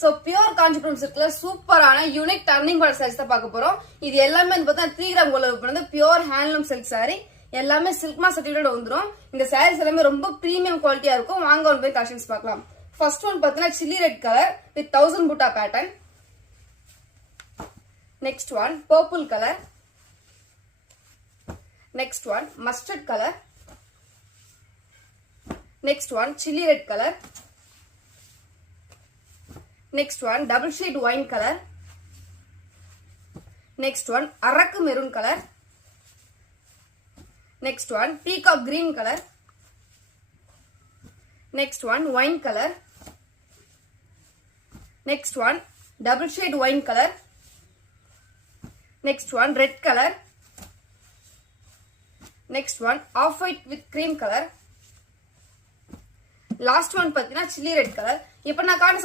So pure Kanchipuram சில்க்ல சூப்பரான unique turning border saris தான் பார்க்க போறோம். இது எல்லாமே வந்து பார்த்தா 3 கிராம் கோல்டு வந்து பியூர் ஹேண்ட்லூம் சில்க் சாரி. எல்லாமே சில்க்மா சர்டிஃபிகேட் வந்துரும். இந்த சாரீஸ் எல்லாமே ரொம்ப பிரீமியம் குவாலிட்டியா இருக்கும். வாங்க ஒன் போய் கலெக்ஷன்ஸ் பார்க்கலாம். ஃபர்ஸ்ட் ஒன் பார்த்தீங்கன்னா chilli red colour with 1000 Buta pattern. Next one purple colour. Next one mustard colour. Next one chilli red colour. Next one double shade wine color. Next one arak maroon color. Next one peacock green color. Next one wine color. Next one double shade wine color. Next one red color. Next one off white with cream color. Last one pathina chilli red color. இப்ப நான் காட்ட